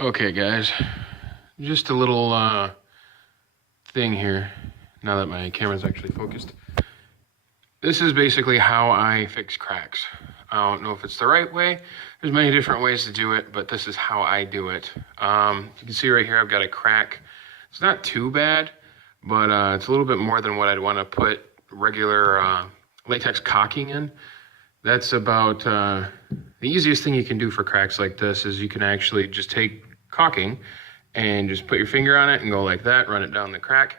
Okay guys, just a little thing here, now that my camera's actually focused. This is basically how I fix cracks. I don't know if it's the right way. There's many different ways to do it, but this is how I do it. You can see right here I've got a crack. It's not too bad, but it's a little bit more than what I'd want to put regular latex caulking in. That's about the easiest thing you can do for cracks like this is you can actually just take caulking and just put your finger on it and go like that, run it down the crack,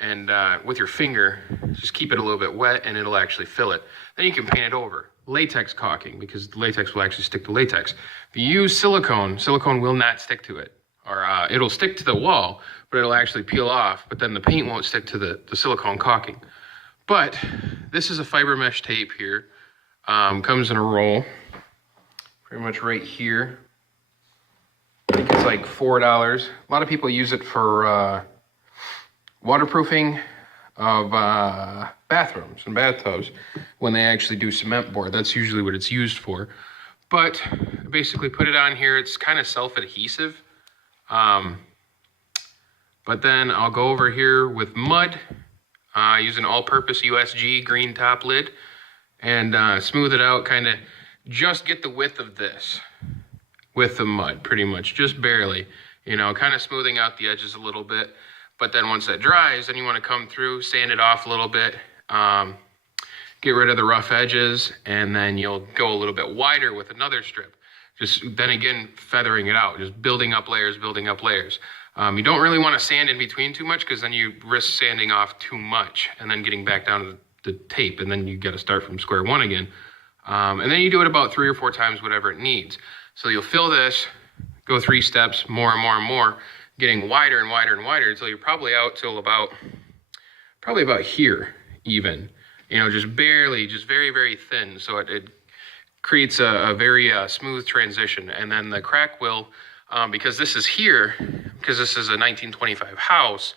and with your finger just keep it a little bit wet and it'll actually fill it. Then you can paint it over. Latex caulking, because the latex will actually stick to latex. If you use silicone, silicone will not stick to it, or it'll stick to the wall, but it'll actually peel off, but then the paint won't stick to the silicone caulking. But this is a fiber mesh tape here. Comes in a roll, pretty much right here. I think it's like $4. A lot of people use it for waterproofing of bathrooms and bathtubs when they actually do cement board. That's usually what it's used for. But basically put it on here. It's kind of self-adhesive. But then I'll go over here with mud. Use an all-purpose USG green top lid. And smooth it out, kind of just get the width of this with the mud, pretty much, just barely, you know, kind of smoothing out the edges a little bit. But then once that dries, then you want to come through, sand it off a little bit, get rid of the rough edges, and then you'll go a little bit wider with another strip. Just then again, feathering it out, just building up layers, building up layers. You don't really want to sand in between too much because then you risk sanding off too much and then getting back down to the tape, and then you got to start from square one again. And then you do it about 3 or 4 times, whatever it needs. So you'll fill this, go 3 steps, more and more and more, getting wider and wider and wider until you're probably out till about here even, you know, just barely, just very, very thin. So it creates a very smooth transition. And then the crack will, because this is here, because this is a 1925 house,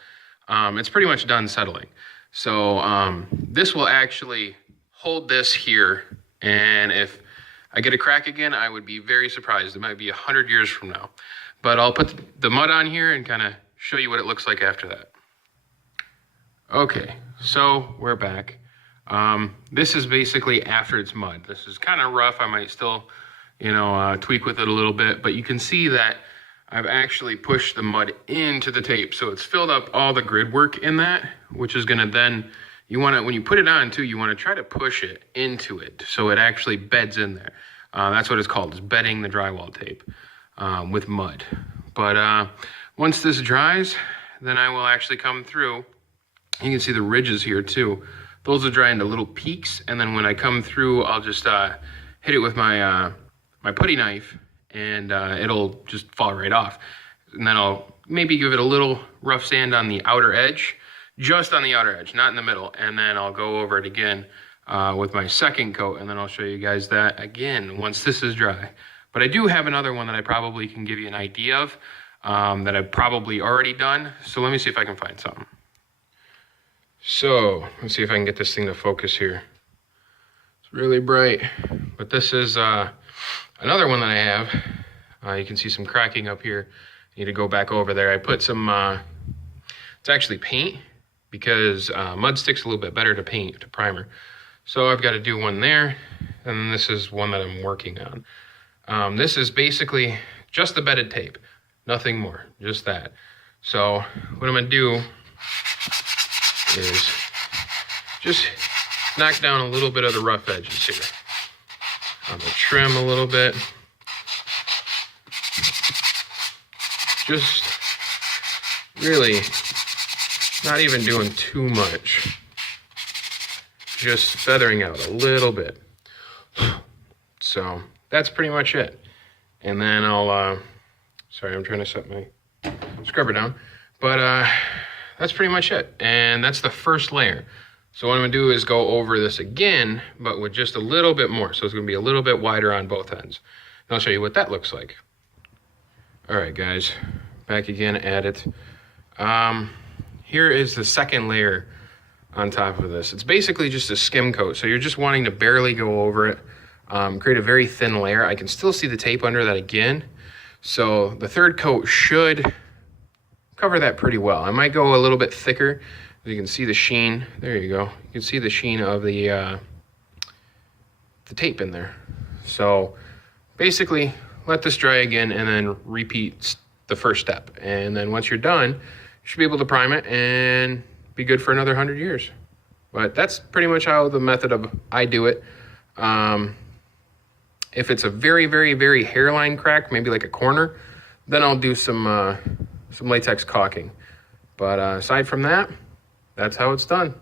it's pretty much done settling. So this will actually hold this here, and if I get a crack again, I would be very surprised. It might be 100 years from now. But I'll put the mud on here and kind of show you what it looks like after that. Okay, so we're back. This is basically after it's mud. This is kind of rough. I might still, you know, tweak with it a little bit, but you can see that I've actually pushed the mud into the tape. So it's filled up all the grid work in that, which is gonna then, you wanna, when you put it on too, you wanna try to push it into it so it actually beds in there. That's what it's called, is bedding the drywall tape with mud. But once this dries, then I will actually come through. You can see the ridges here too. Those will dry into little peaks. And then when I come through, I'll just hit it with my, my putty knife, and it'll just fall right off. And then I'll maybe give it a little rough sand on the outer edge, just on the outer edge, not in the middle. And then I'll go over it again with my second coat, and then I'll show you guys that again once this is dry. But I do have another one that I probably can give you an idea of that I've probably already done. So let me see if I can find something. So let's see if I can get this thing to focus here. It's really bright, but this is another one that I have. You can see some cracking up here. I need to go back over there. I put some, it's actually paint, because mud sticks a little bit better to paint, to primer. So I've got to do one there, and this is one that I'm working on. This is basically just the bedded tape, nothing more, just that. So what I'm gonna do is just knock down a little bit of the rough edges here. I'm gonna trim a little bit. Just really not even doing too much. Just feathering out a little bit. So that's pretty much it. And then I'll, sorry, I'm trying to set my scrubber down. But that's pretty much it. And that's the first layer. So what I'm gonna do is go over this again, but with just a little bit more. So it's gonna be a little bit wider on both ends. And I'll show you what that looks like. All right, guys, back again at it. Here is the second layer on top of this. It's basically just a skim coat. So you're just wanting to barely go over it, create a very thin layer. I can still see the tape under that again. So the third coat should cover that pretty well. I might go a little bit thicker. You can see the sheen. There you go. You can see the sheen of the tape in there. So basically, let this dry again and then repeat the first step. And then once you're done, you should be able to prime it and be good for another 100 years. But that's pretty much how the method of I do it. If it's a very, very, very hairline crack, maybe like a corner, then I'll do some latex caulking. But aside from that, that's how it's done.